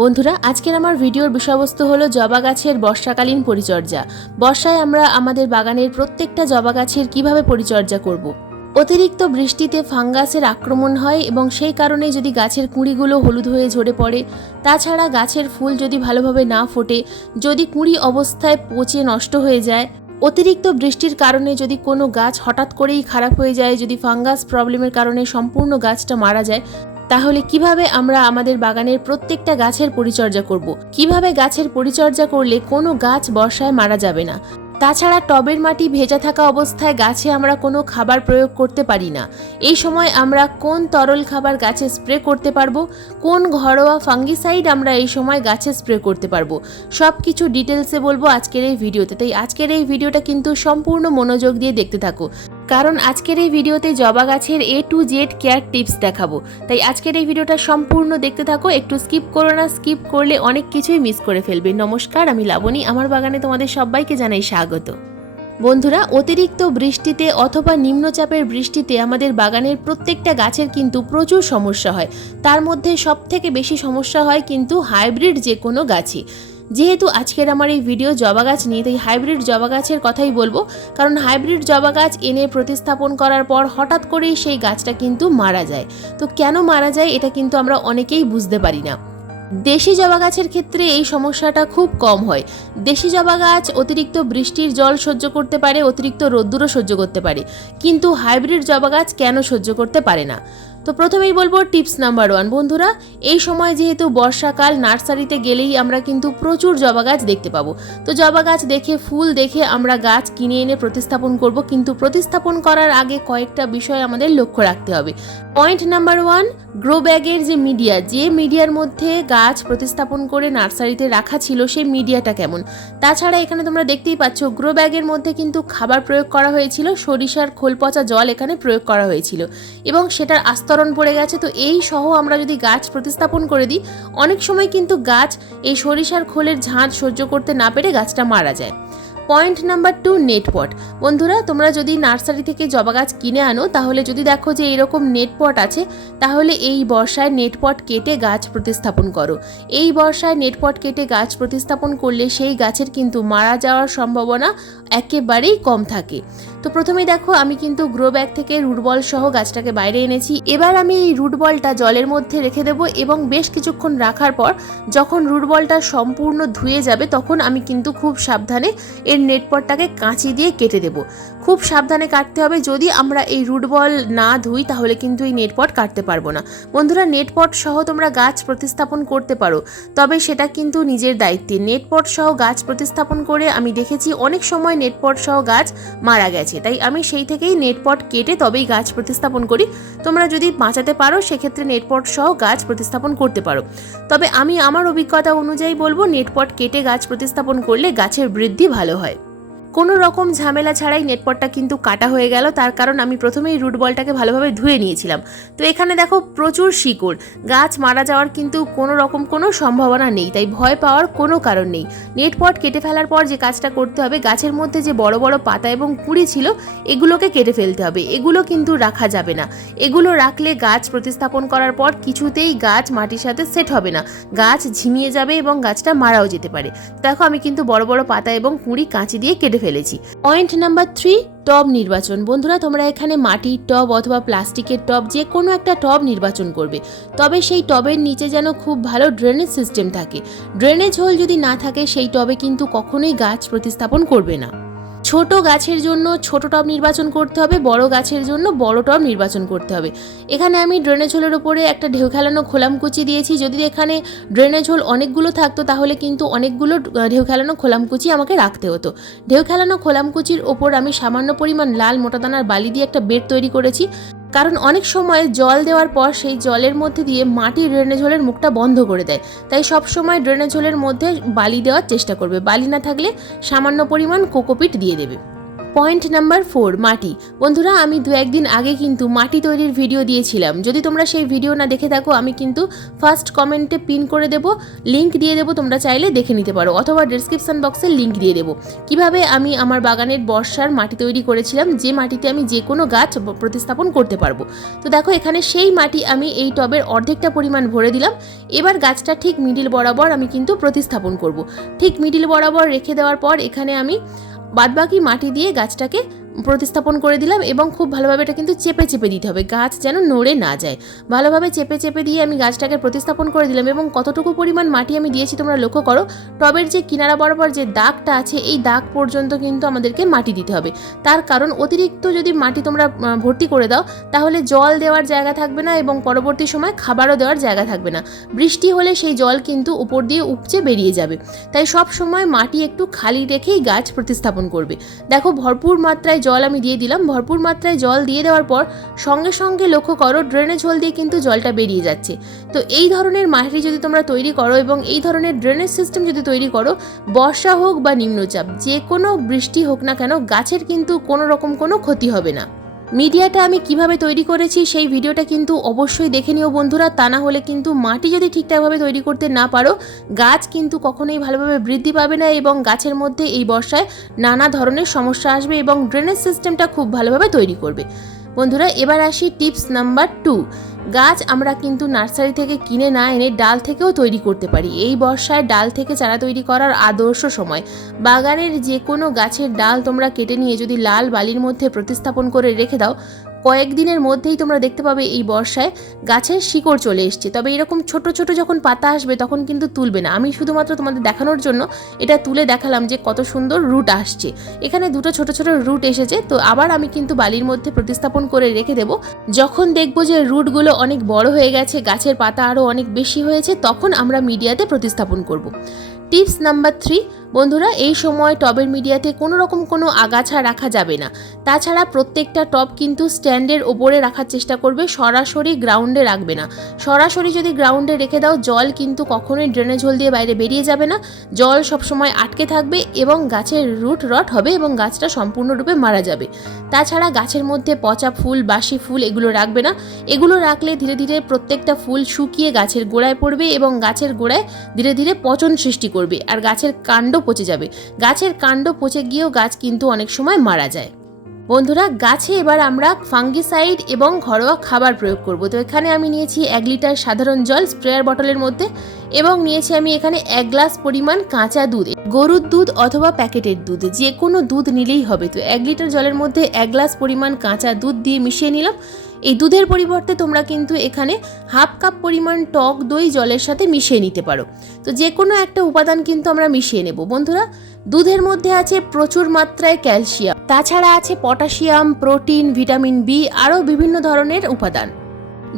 বন্ধুরা, আজকের আমার ভিডিওর বিষয়বস্তু হলো জবা গাছের বর্ষাকালীন পরিচর্যা। বর্ষায় আমরা আমাদের বাগানের প্রত্যেকটা জবা গাছের কিভাবে পরিচর্যা করব। অতিরিক্ত বৃষ্টিতে ফাঙ্গাসের আক্রমণ হয় এবং সেই কারণে যদি গাছের কুঁড়িগুলো হলুদ হয়ে ঝরে পড়ে, তাছাড়া গাছের ফুল যদি ভালোভাবে না ফোটে, যদি কুঁড়ি অবস্থায় পচে নষ্ট হয়ে যায়, অতিরিক্ত বৃষ্টির কারণে যদি কোনো গাছ হঠাৎ করেই খারাপ হয়ে যায়, যদি ফাঙ্গাস প্রবলেমের কারণে সম্পূর্ণ গাছটা মারা যায়, তাহলে কিভাবে আমরা আমাদের বাগানের প্রত্যেকটা গাছের পরিচর্যা করব, কিভাবে গাছের পরিচর্যা করলে কোনো গাছ বর্ষায় মারা যাবে না। তাছাড়া টবের মাটি ভেজা থাকা অবস্থায় গাছে আমরা কোনো খাবার প্রয়োগ করতে পারি না। এই সময় আমরা কোন তরল খাবার গাছে স্প্রে করতে পারবো, কোন ঘরোয়া ফাঙ্গিসাইড আমরা এই সময় গাছে স্প্রে করতে পারবো, সব কিছু ডিটেলসে বলবো আজকের এই ভিডিওতে। তাই আজকের এই ভিডিওটা কিন্তু সম্পূর্ণ মনোযোগ দিয়ে দেখতে থাকো, কারণ আজকের এই ভিডিওতে জবা গাছের A to Z care tips দেখাবো। তাই আজকের এই ভিডিওটা সম্পূর্ণ দেখতে থাকো, একটু স্কিপ করো না, স্কিপ করলে অনেক কিছুই মিস করে ফেলবে। নমস্কার, আমি লাবণী, আমার বাগানে তোমাদের সবাইকে জানাই স্বাগত। বন্ধুরা, অতিরিক্ত বৃষ্টিতে অথবা নিম্নচাপের বৃষ্টিতে আমাদের বাগানের প্রত্যেকটা গাছের কিন্তু প্রচুর সমস্যা হয়। তার মধ্যে সবথেকে বেশি সমস্যা হয় কিন্তু হাইব্রিড যে কোনো গাছই। যেহেতু আজকের আমার এই ভিডিও জবা গাছ নিয়ে, তাই হাইব্রিড জবা গাছের কথাই বলবো। কারণ হাইব্রিড জবা গাছ এনে প্রতিস্থাপন করার পর হঠাৎ করেই সেই গাছটা কিন্তু মারা যায়। তো কেন মারা যায় এটা কিন্তু আমরা অনেকেই বুঝতে পারি না। দেশি জবা গাছের ক্ষেত্রে এই সমস্যাটা খুব কম হয়। দেশি জবা গাছ অতিরিক্ত বৃষ্টির জল সহ্য করতে পারে, অতিরিক্ত রোদ্দুরও সহ্য করতে পারে, কিন্তু হাইব্রিড জবা গাছ কেন সহ্য করতে পারে না। তো প্রথমেই বলবো টিপস নাম্বার 1। বন্ধুরা, এই সময় যেহেতু বর্ষাকাল, নার্সারিতে গেলেই আমরা কিন্তু প্রচুর জবা গাছ দেখতে পাবো। তো জবা গাছ দেখে, ফুল দেখে আমরা গাছ কিনে এনে প্রতিস্থাপন করব, কিন্তু প্রতিস্থাপন করার আগে কয়েকটা বিষয় আমাদের লক্ষ্য রাখতে হবে। পয়েন্ট নাম্বার 1, গ্রো ব্যাগের যে মিডিয়ার মধ্যে গাছ প্রতিস্থাপন করে নার্সারিতে রাখা ছিল, সেই মিডিয়াটা কেমন। তাছাড়া এখানে তোমরা দেখতেই পাচ্ছ গ্রো ব্যাগের মধ্যে কিন্তু খাবার প্রয়োগ করা হয়েছিল, সরিষার খোল পচা জল এখানে প্রয়োগ করা হয়েছিল এবং সেটার আস্তরণ পড়ে গেছে। তো এই সহ আমরা যদি গাছ প্রতিস্থাপন করে দিই, অনেক সময় কিন্তু গাছ এই সরিষার খোলের ঝাঁঝ সহ্য করতে না পেরে গাছটা মারা যায়। Point number 2, নেটপট। বন্ধুরা, তোমরা যদি নার্সারি থেকে জবা গাছ কিনে আনো, তাহলে যদি দেখো যে এরকম নেটপট আছে, তাহলে এই বর্ষায় নেটপট কেটে গাছ প্রতিস্থাপন করো। এই বর্ষায় নেটপট কেটে গাছ প্রতিস্থাপন করলে সেই গাছের কিন্তু মারা যাওয়ার সম্ভাবনা একেবারেই কম থাকে। তো প্রথমেই দেখো, আমি কিন্তু গ্রো ব্যাগ থেকে রুট বল সহ গাছটাকে বাইরে এনেছি। এবার আমি এই রুট বলটা জলের মধ্যে রেখে দেবো এবং বেশ কিছুক্ষণ রাখার পর যখন রুট বলটা সম্পূর্ণ ধুয়ে যাবে, তখন আমি কিন্তু খুব সাবধানে এর নেটপটটাকে কাঁচি দিয়ে কেটে দেব। খুব সাবধানে কাটতে হবে, যদি আমরা এই রুট বল না ধুই তাহলে কিন্তু এই নেটপট কাটতে পারবো না। বন্ধুরা, নেটপট সহ তোমরা গাছ প্রতিস্থাপন করতে পারো, তবে সেটা কিন্তু নিজের দায়িত্বে। নেটপট সহ গাছ প্রতিস্থাপন করে আমি দেখেছি অনেক সময় নেটপট সহ গাছ মারা গেছে, তাই আমি সেই থেকেই নেটপট কেটে তবেই গাছ প্রতিস্থাপন করি। তোমরা যদি বাঁচাতে পারো সেক্ষেত্রে নেটপট সহ গাছ প্রতিস্থাপন করতে পারো, তবে আমি আমার অভিজ্ঞতা অনুযায়ী বলবো নেটপট কেটে গাছ প্রতিস্থাপন করলে গাছের বৃদ্ধি ভালো হয়। কোনো রকম ঝামেলা ছাড়াই নেটপটটা কিন্তু কাটা হয়ে গেল, তার কারণ আমি প্রথমেই রুট বলটাকে ভালোভাবে ধুয়ে নিয়েছিলাম। তো এখানে দেখো প্রচুর শিকড়, গাছ মারা যাওয়ার কিন্তু কোনো রকম কোনো সম্ভাবনা নেই, তাই ভয় পাওয়ার কোনো কারণ নেই। নেটপট কেটে ফেলার পর যে কাজটা করতে হবে, গাছের মধ্যে যে বড় বড় পাতা এবং কুঁড়ি ছিল এগুলোকে কেটে ফেলতে হবে। এগুলো কিন্তু রাখা যাবে না, এগুলো রাখলে গাছ প্রতিস্থাপন করার পর কিছুতেই গাছ মাটির সাথে সেট হবে না, গাছ ঝিমিয়ে যাবে এবং গাছটা মারাও যেতে পারে। দেখো, আমি কিন্তু বড় বড় পাতা এবং কুঁড়ি কাঁচি দিয়ে কেটে ফেলেছি। পয়েন্ট নাম্বার 3, টব নির্বাচন। বন্ধুরা, তোমরা এখানে মাটির টব অথবা প্লাস্টিকের টব, যে কোনো একটা টব নির্বাচন করবে, তবে সেই টবের নিচে যেন খুব ভালো ড্রেনেজ সিস্টেম থাকে। ড্রেনেজ হোল যদি না থাকে, সেই টবে কিন্তু কখনোই গাছ প্রতিস্থাপন করবে না। ছোট গাছের জন্য ছোট টব নির্বাচন করতে হবে, বড় গাছের জন্য বড় টব নির্বাচন করতে হবে। এখানে আমি ড্রেনেজ হোলের উপরে একটা ঢেউ খেলানো খোলামকুচি দিয়েছি। যদি এখানে ড্রেনেজ হোল অনেকগুলো থাকতো তাহলে কিন্তু অনেকগুলো ঢেউ খেলানো খোলামকুচি আমাকে রাখতে হতো। ঢেউ খেলানো খোলামকুচির ওপর আমি সামান্য পরিমাণ লাল মোটা দানার বালি দিয়ে একটা বেড তৈরি করেছি, কারণ অনেক সময় জল দেওয়ার পর সেই জলের মধ্যে দিয়ে মাটি ড্রেনেজ হোলের মুখটা বন্ধ করে দেয়। তাই সব সময় ড্রেনেজ হোলের মধ্যে বালি দেওয়ার চেষ্টা করবে, বালি না থাকলে সামান্য পরিমাণ কোকোপিট দিয়ে দেবে। পয়েন্ট নাম্বার 4, মাটি। বন্ধুরা, আমি 2-1 দিন আগে কিন্তু মাটি তৈরির ভিডিও দিয়েছিলাম। যদি তোমরা সেই ভিডিও না দেখে থাকো, আমি কিন্তু ফার্স্ট কমেন্টে পিন করে দেবো, লিঙ্ক দিয়ে দেবো, তোমরা চাইলে দেখে নিতে পারো, অথবা ডেসক্রিপশন বক্সে লিঙ্ক দিয়ে দেবো কিভাবে আমি আমার বাগানের বর্ষার মাটি তৈরি করেছিলাম, যে মাটিতে আমি যে কোনো গাছ প্রতিস্থাপন করতে পারবো। তো দেখো, এখানে সেই মাটি আমি এই টবের অর্ধেকটা পরিমাণ ভরে দিলাম। এবার গাছটা ঠিক মিডিল বরাবর আমি কিন্তু প্রতিস্থাপন করব। ঠিক মিডিল বরাবর রেখে দেওয়ার পর এখানে আমি বাদবাকি মাটি দিয়ে গাছটাকে প্রতিস্থাপন করে দিলাম, এবং খুব ভালোভাবে এটা কিন্তু চেপে চেপে দিতে হবে, গাছ যেন নড়ে না যায়। ভালোভাবে চেপে চেপে দিয়ে আমি গাছটাকে প্রতিস্থাপন করে দিলাম। এবং কতটুকু পরিমাণ মাটি আমি দিয়েছি তোমরা লক্ষ্য করো, টবের যে কিনারা বরাবর যে দাগটা আছে, এই দাগ পর্যন্ত কিন্তু আমাদেরকে মাটি দিতে হবে। তার কারণ অতিরিক্ত যদি মাটি তোমরা ভর্তি করে দাও, তাহলে জল দেওয়ার জায়গা থাকবে না, এবং পরবর্তী সময় খাবারও দেওয়ার জায়গা থাকবে না। বৃষ্টি হলে সেই জল কিন্তু উপর দিয়ে উপচে বেরিয়ে যাবে। তাই সব সময় মাটি একটু খালি রেখেই গাছ প্রতিস্থাপন করবে। দেখো, ভরপুর মাত্রায় জল আমি দিয়ে দিলাম। ভরপুর মাত্রায় জল দিয়ে দেওয়ার পর সঙ্গে সঙ্গে লক্ষ্য করো, ড্রেনেজ হোল দিয়ে কিন্তু জলটা বেরিয়ে যাচ্ছে। তো এই ধরনের মাটি যদি তোমরা তৈরি করো এবং এই ধরনের ড্রেনেজ সিস্টেম যদি তৈরি করো, বর্ষা হোক বা নিম্নচাপ, যে কোনো বৃষ্টি হোক না কেন, গাছের কিন্তু কোনো রকম কোনো ক্ষতি হবে না। মিডিয়াটা আমি কিভাবে তৈরি করেছি সেই ভিডিওটা কিন্তু অবশ্যই দেখে নিও বন্ধুরা, তা না হলে কিন্তু মাটি যদি ঠিকঠাকভাবে তৈরি করতে না পারো, গাছ কিন্তু কখনোই ভালোভাবে বৃদ্ধি পাবে না, এবং গাছের মধ্যে এই বর্ষায় নানা ধরনের সমস্যা আসবে, এবং ড্রেনেজ সিস্টেমটা খুব ভালোভাবে তৈরি করবে। বন্ধুরা, এবার আসি টিপস নাম্বার 2। গাছ আমরা কিন্তু নার্সারি থেকে কিনে না এনে ডাল থেকেও তৈরি করতে পারি। এই বর্ষায় ডাল থেকে চারা তৈরি করার আদর্শ সময়। বাগানের যে কোনো গাছের ডাল তোমরা কেটে নিয়ে যদি লাল বালির মধ্যে প্রতিস্থাপন করে রেখে দাও, কয়েকদিনের মধ্যেই তোমরা দেখতে পাবে এই বর্ষায় গাছের শিকড় চলে এসছে। তবে এরকম ছোট ছোট যখন পাতা আসবে তখন কিন্তু তুলবে না। আমি শুধুমাত্র তোমাদের দেখানোর জন্য এটা তুলে দেখালাম যে কত সুন্দর রুট আসছে। এখানে দুটো ছোট ছোট রুট এসেছে, তো আবার আমি কিন্তু বালির মধ্যে প্রতিস্থাপন করে রেখে দেবো। যখন দেখবো যে রুটগুলো অনেক বড় হয়ে গেছে, গাছের পাতা আরও অনেক বেশি হয়েছে, তখন আমরা মিডিয়াতে প্রতিস্থাপন করব। টিপস নাম্বার 3, বন্ধুরা, এই সময় টবের মিডিয়াতে কোনো রকম কোনো আগাছা রাখা যাবে না। তাছাড়া প্রত্যেকটা টব কিন্তু স্ট্যান্ডের ওপরে রাখার চেষ্টা করবে, সরাসরি গ্রাউন্ডে রাখবে না। সরাসরি যদি গ্রাউন্ডে রেখে দাও, জল কিন্তু কখনোই ড্রেনেজ হোল দিয়ে বাইরে বেরিয়ে যাবে না, জল সবসময় আটকে থাকবে এবং গাছের রুট রট হবে এবং গাছটা সম্পূর্ণরূপে মারা যাবে। তাছাড়া গাছের মধ্যে পচা ফুল, বাসি ফুল এগুলো রাখবে না। এগুলো রাখলে ধীরে ধীরে প্রত্যেকটা ফুল শুকিয়ে গাছের গোড়ায় পড়বে এবং গাছের গোড়ায় ধীরে ধীরে পচন সৃষ্টি করবে, আর গাছের কাণ্ড পচে যাবে। গাছের কাণ্ড পচে গিয়েও গাছ কিন্তু অনেক সময় মারা যায়। বন্ধুরা, গাছে এবার আমরা ফাঙ্গিসাইড এবং ঘরোয়া খাবার প্রয়োগ করব। তো এখানে আমি নিয়েছি 1 লিটার সাধারণ জল স্প্রেয়ার বটলের মধ্যে, এবং নিয়েছি আমি এখানে 1 গ্লাস পরিমাণ কাঁচা দুধ, গরুর দুধ অথবা প্যাকেটের দুধ, যে কোনো দুধ নিলেই হবে। তো 1 লিটার জলের মধ্যে 1 গ্লাস পরিমাণ কাঁচা দুধ দিয়ে মিশিয়ে নিলাম। এই দুধের পরিবর্তে তোমরা কিন্তু এখানে হাফ কাপ পরিমাণ টক দই জলের সাথে মিশিয়ে নিতে পারো। তো যে কোনো একটা উপাদান কিন্তু আমরা মিশিয়ে নেব। বন্ধুরা, দুধের মধ্যে আছে প্রচুর মাত্রায় ক্যালসিয়াম, তাছাড়া আছে পটাশিয়াম, প্রোটিন, ভিটামিন বি, আরও বিভিন্ন ধরনের উপাদান।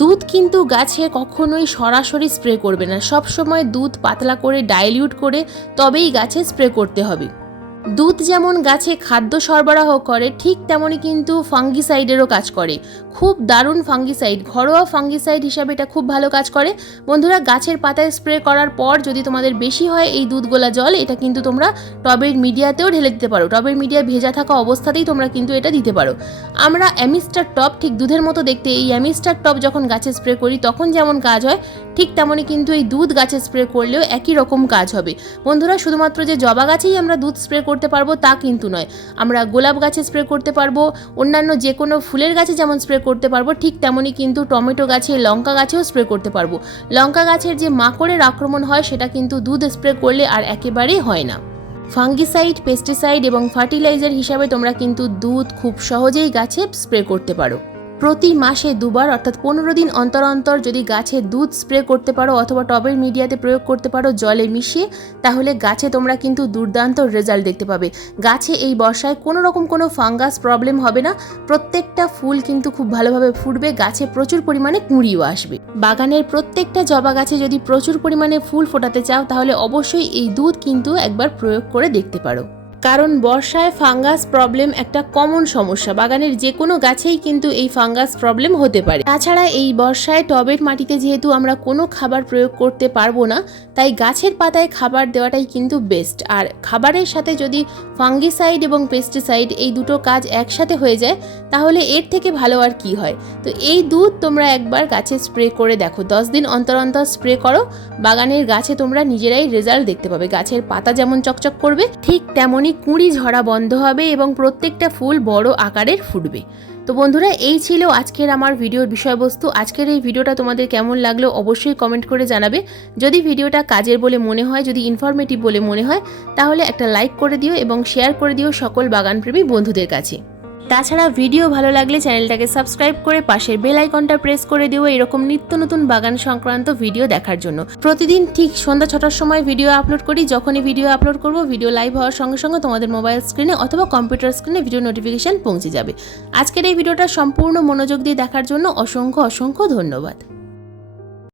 দুধ কিন্তু গাছে কখনোই সরাসরি স্প্রে করবে না, সব সময় দুধ পাতলা করে ডাইলিউট করে তবেই গাছে স্প্রে করতে হবে। দুধ যেমন গাছে খাদ্য সরবরাহ করে, ঠিক তেমনই কিন্তু ফাঙ্গিসাইডেরও কাজ করে। খুব দারুণ ফাঙ্গিসাইড, ঘরোয়া ফাঙ্গিসাইড হিসাবে এটা খুব ভালো কাজ করে। বন্ধুরা, গাছের পাতায় স্প্রে করার পর যদি তোমাদের বেশি হয় এই দুধ গোলা জল, এটা কিন্তু তোমরা টবের মিডিয়াতেও ঢেলে দিতে পারো। টবের মিডিয়া ভেজা থাকা অবস্থাতেই তোমরা কিন্তু এটা দিতে পারো। আমরা অ্যামিস্টার টব ঠিক দুধের মতো দেখতে, এই অ্যামিস্টার টব যখন গাছে স্প্রে করি তখন যেমন কাজ হয়, ঠিক তেমনই কিন্তু এই দুধ গাছে স্প্রে করলেও একই রকম কাজ হবে। বন্ধুরা, শুধুমাত্র যে জবা গাছেই আমরা দুধ স্প্রে করতে পারবো তা কিন্তু নয়, আমরা গোলাপ গাছে স্প্রে করতে পারবো, অন্যান্য যে কোনো ফুলের গাছে যেমন স্প্রে করতে পারবো, ঠিক তেমনই কিন্তু টমেটো গাছে, লঙ্কা গাছেও স্প্রে করতে পারবো। লঙ্কা গাছের যে মাকড়ের আক্রমণ হয় সেটা কিন্তু দুধ স্প্রে করলে আর একেবারেই হয় না। ফাঙ্গিসাইড, পেস্টিসাইড এবং ফার্টিলাইজার হিসাবে তোমরা কিন্তু দুধ খুব সহজেই গাছে স্প্রে করতে পারো। প্রতি মাসে 2 বার অর্থাৎ 15 দিন অন্তর অন্তর যদি গাছে দুধ স্প্রে করতে পারো অথবা টবের মিডিয়াতে প্রয়োগ করতে পারো জলে মিশিয়ে, তাহলে গাছে তোমরা কিন্তু দুর্দান্ত রেজাল্ট দেখতে পাবে। গাছে এই বর্ষায় কোনো রকম কোনো ফাঙ্গাস প্রবলেম হবে না, প্রত্যেকটা ফুল কিন্তু খুব ভালোভাবে ফুটবে, গাছে প্রচুর পরিমাণে কুঁড়িও আসবে। বাগানের প্রত্যেকটা জবা গাছে যদি প্রচুর পরিমাণে ফুল ফোটাতে চাও, তাহলে অবশ্যই এই দুধ কিন্তু একবার প্রয়োগ করে দেখতে পারো। কারণ বর্ষায় ফাঙ্গাস প্রবলেম একটা কমন সমস্যা, বাগানের যে কোনো গাছেই কিন্তু এই ফাঙ্গাস প্রবলেম হতে পারে। তাছাড়া এই বর্ষায় টবের মাটিতে যেহেতু আমরা কোনো খাবার প্রয়োগ করতে পারবো না, তাই গাছের পাতায় খাবার দেওয়াটাই কিন্তু বেস্ট। আর খাবারের সাথে যদি ফাঙ্গিসাইড এবং পেস্টিসাইড এই দুটো কাজ একসাথে হয়ে যায় তাহলে এর থেকে ভালো আর কি হয়। তো এই দুধ তোমরা একবার গাছে স্প্রে করে দেখো, 10 দিন অন্তর অন্তর স্প্রে করো, বাগানের গাছে তোমরা নিজেরাই রেজাল্ট দেখতে পাবে। গাছের পাতা যেমন চকচক করবে ঠিক তেমনই কুঁড়ি ঝরা বন্ধ হবে এবং প্রত্যেকটা ফুল বড় আকারের ফুটবে। তো বন্ধুরা, এই ছিল আজকের আমার ভিডিওর বিষয়বস্তু। আজকের এই ভিডিওটা তোমাদের কেমন লাগলো অবশ্যই কমেন্ট করে জানাবে। যদি ভিডিওটা কাজের বলে মনে হয়, যদি ইনফরমেটিভ বলে মনে হয়, তাহলে একটা লাইক করে দিও এবং শেয়ার করে দিও সকল বাগানপ্রেমী বন্ধুদের কাছে। তাছাড়া ভিডিও ভালো লাগলে চ্যানেলটাকে সাবস্ক্রাইব করে পাশের বেল আইকনটা প্রেস করে দিও এরকম নিত্য নতুন বাগান সংক্রান্ত ভিডিও দেখার জন্য। প্রতিদিন ঠিক সন্ধ্যা 6টার সময় ভিডিও আপলোড করি। যখনই ভিডিও আপলোড করব, ভিডিও লাইভ হওয়ার সঙ্গে সঙ্গে তোমাদের মোবাইল স্ক্রিনে অথবা কম্পিউটার স্ক্রিনে ভিডিও নোটিফিকেশন পৌঁছে যাবে। আজকের এই ভিডিওটা সম্পূর্ণ মনোযোগ দিয়ে দেখার জন্য অসংখ্য ধন্যবাদ।